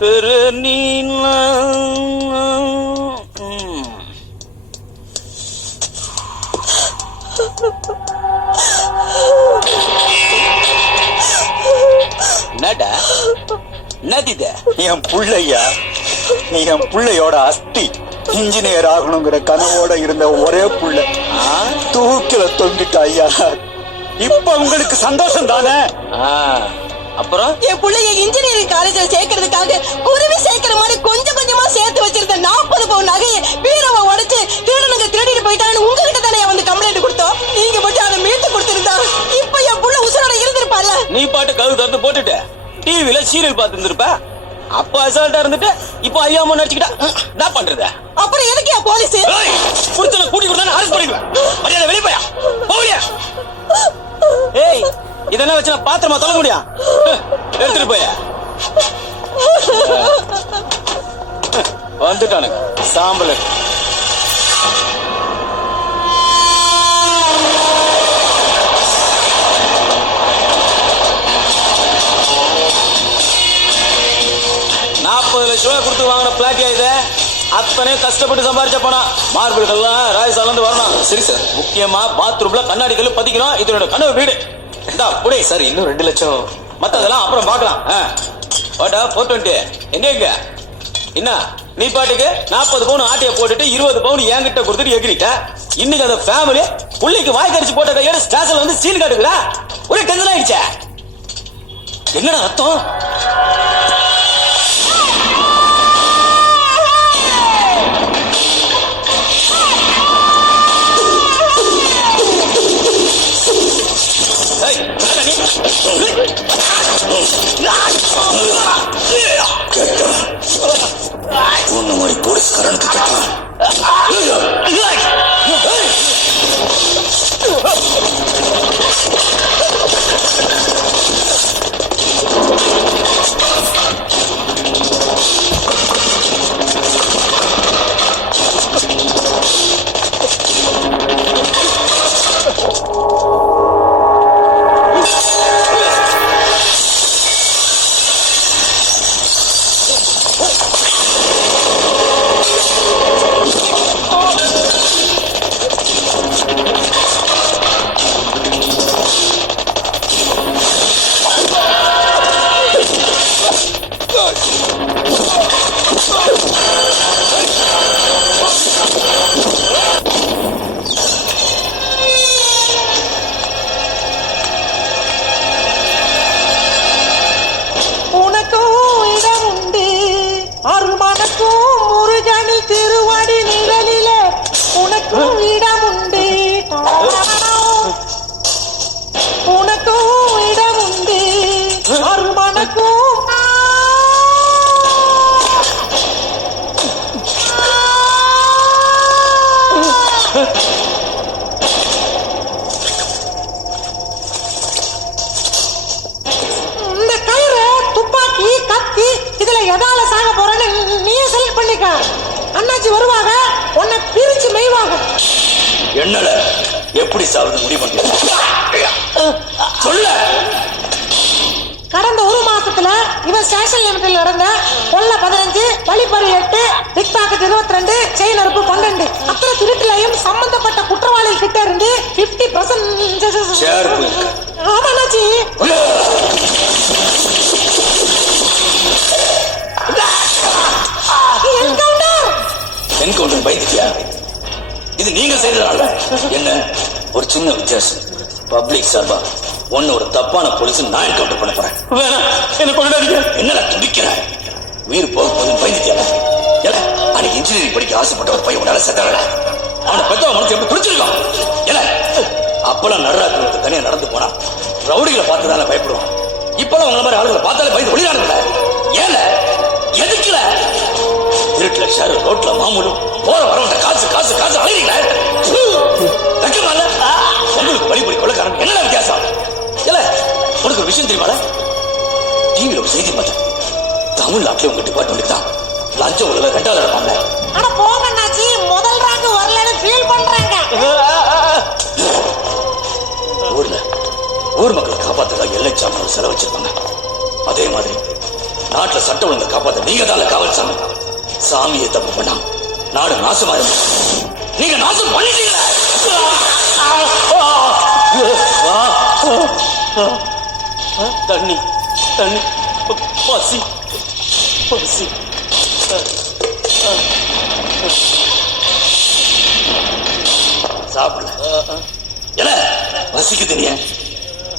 பெரு நீனா என்னடா என்னது என் புள்ளையா, நீ என் புள்ளையோட அஸ்தி. இன்ஜினியர் ஆகணுங்கிற கனவோட இருந்த ஒரே புள்ள தூக்கில தொங்கிட்ட ஐயா. இப்ப உங்களுக்கு சந்தோஷம் தானே? அப்புறம் என் பிள்ளைய இன்ஜினியரிங் காலேஜ்ல சேர்க்கறதுக்காக குருவி சேர்க்கிற மாதிரி கொஞ்சம் கொஞ்சமா சேர்த்து வச்சிருந்த 40 பவுன் நகையை பீரோவை உடைச்சு திருடனுங்க திருடிட்டு போயிட்டான்னு உங்ககிட்ட தானே வந்து கம்ப்ளைண்ட் கொடுத்தோம். நீங்க மட்டும் அதை மீட்டு கொடுத்திருந்தா இப்ப என் புள்ள உசுரோட இருந்திருப்பால. நீ பாட்டு கழுவு தந்து போட்டுட்ட டிவில சீரியல் பார்த்து இருந்திருப்ப. அப்ப அசால்ட்டா இருந்துட்டு இப்ப ஐயாம நடிச்சுக்கிட்டா என்ன பண்றது? அப்புறம் எதுக்கு போலீஸ் புடிச்சல கூட்டி கொடுத்தா அரெஸ்ட் பண்ணிடுவேன். மரியாதை வெளிய போயா போவியா? ஏய் இதெல்லாம் வச்சு நான் பாத்திரமா தொலை முடியும்? எடுத்துட்டு போய வந்துட்டானுங்க சாம்பல். ₹40,00,000 கொடுத்து வாங்கின பிளாட்டியா இது? அத்தனை கஷ்டப்பட்டு சம்பாரிச்ச பணம். மார்பிள் கல்லாம் ராஜஸ்தான்ல இருந்து வரணும். சரி சார். முக்கியமா பாத்ரூம்ல கண்ணாடி கல்லு பதிக்கணும். இதனோட கனவு வீடு. இந்தா புடி சார். இன்னும் 2 லட்சம். மத்ததெல்லாம் அப்புறம் பாக்கலாம். வாடா 420 எங்க என்ன நீ பாட்டுக்கு 40 பவுன் ஆட்டிய போட்டுட்டு 20 பவுன் என்கிட்ட கொடுத்துட்டு எகிரிட்ட. இன்னைக்கு அந்த ஃபேமிலி புள்ளைக்கு வாய் கடிச்சு போட்ட கையோட ஸ்டேஷன்ல வந்து சீன் காட்டுக்குறா. ஒரே டென்ஷன் ஆயிடுச்சே. என்னடா அர்த்தம்? ஒன்னு மாதிரி போலீஸ்காரனுக்கு கேட்டான். இந்த கயிறு துப்பாக்கி கத்தி இதுல எதால சாக போறேன்னு நீயே செலக்ட் பண்ணிக்க. அண்ணாச்சி வருவாங்க, உன்னை பிரிச்சு மெய்வாங்க. என்னல எப்படி சாவது முடிவு பண்ண சொல்ல. கடந்த 1 மாசத்துல இவன் ஸ்டேஷன் லிமிட்ல நடந்த கொள்ள 15, வழிப்பறி 8, பிக் பாக்கெட் 22, செயின் அறுப்பு 12 அத்தனை திருட்டுலையும் சம்பந்தப்பட்ட குற்றவாளிகள் கிட்ட இருந்து 50%. ஆமாண்ணாச்சி. என்கவுண்டர் பயந்துட்டியா? இது நீங்க செய்ததால என்ன ஒரு சின்ன வித்தியாசம். பப்ளிக் சார்பா ஒன்னு ஒரு தப்பான போலீஸ் நான் என்கவுண்டர் பண்ண போறேன். என்ன கொண்டாடிக்க என்னடா துடிக்கிற? உயிர் போக போதும் பயந்துட்டியா? அன்னைக்கு இன்ஜினியரிங் படிக்க ஆசைப்பட்ட ஒரு பையன் உன்னால செத்தாடா. அவனை பெத்தவ மனசு எப்படி துடிச்சிருக்கான்? ஏல அப்பெல்லாம் நடுராத்திரி தனியா நடந்து போனா ரவுடிகளை பார்த்துதானே பயப்படுவான். இப்பெல்லாம் உங்களை மாதிரி ஆளுகளை பார்த்தாலே பயந்து ஒளியாடுல. ஏல எதுக்குல திருட்டுல ஷேர் ரோட்ல மாமூலும் போற வரவன் காசு காசு காசு அழைறீங்களா? உங்களுக்கு வழிபடி கொள்ளக்காரன் என்னடா வித்தியாசம்? இல்ல உனக்கு ஒரு விஷயம் தெரியுமால? டிவியில ஒரு செய்தி பார்த்தேன். தமிழ்நாட்டில் உங்க டிபார்ட்மெண்ட் தான் லஞ்சம் உள்ள 2வது இருப்பாங்க. ஆனா போங்க அண்ணாச்சி, முதல் ரேங்க் வரலன்னு ஃபீல் பண்றாங்க. ஊர்ல ஊர் மக்களை காப்பாத்துறதா எல்லை சாமி செலவு வச்சிருப்பாங்க. அதே மாதிரி நாட்டுல சட்டம் ஒழுங்கை காப்பாத்த நீங்க தான் காவல் சாமி. சாமியை தப்பு பண்ணா நாடு நாசமா இருக்கும். நீங்க நாசம் பண்ணிட்டீங்க. தண்ணி தண்ணி பசி பசி. சாப்பிடல இல்ல பசிக்கு தெரிய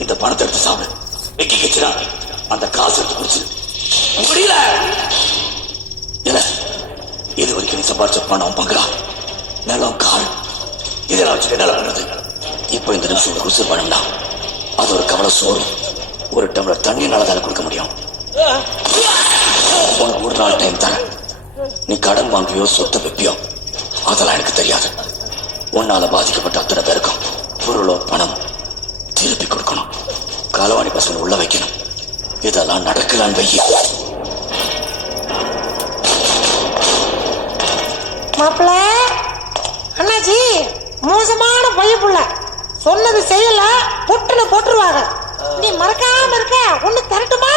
இந்த பணத்தை எடுத்து சாப்பிடு. வெக்கி கச்சுனா அந்த காசு எடுத்து குடிச்சு முடியல. இல்ல இது வரைக்கும் நீ சம்பாதிச்ச பணம் பங்களா நிலம் கால் இதெல்லாம் வச்சுட்டு என்ன பண்றது? இப்ப இந்த நிமிஷம் ஒரு உசுறு பண்ணா அது ஒரு கவலை சோறு ஒரு டம்ளர் தண்ணி நல்லதால கொடுக்க முடியும். உனக்கு ஒரு நாள் டைம் தர. நீ கடன் வாங்கியோ சொத்தை வைப்பியோ அதெல்லாம் எனக்கு தெரியாது. உன்னால பாதிக்கப்பட்ட அத்தனை பேருக்கும் பொருளோ பணம் திருப்பி கொடுக்கணும். காலவாணி பசங்க உள்ள வைக்கணும். இதெல்லாம் நடக்கலான்னு வைய. மாப்பிள்ள அண்ணாச்சி மோசமான பையப்புள்ள சொன்னது செய்யல பொட்டுன்னு போட்டுருவாங்க. நீ மறக்காம இருக்க ஒண்ணு தரட்டுமா?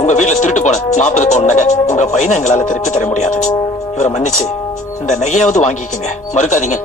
உங்க வீட்டுல திருட்டு போன 40 பவுன் நகை உங்க பையனை எங்களால திருப்பி தர முடியாது. இவரை மன்னிச்சு இந்த நகையாவது வாங்கிக்கங்க. மறுக்காதீங்க.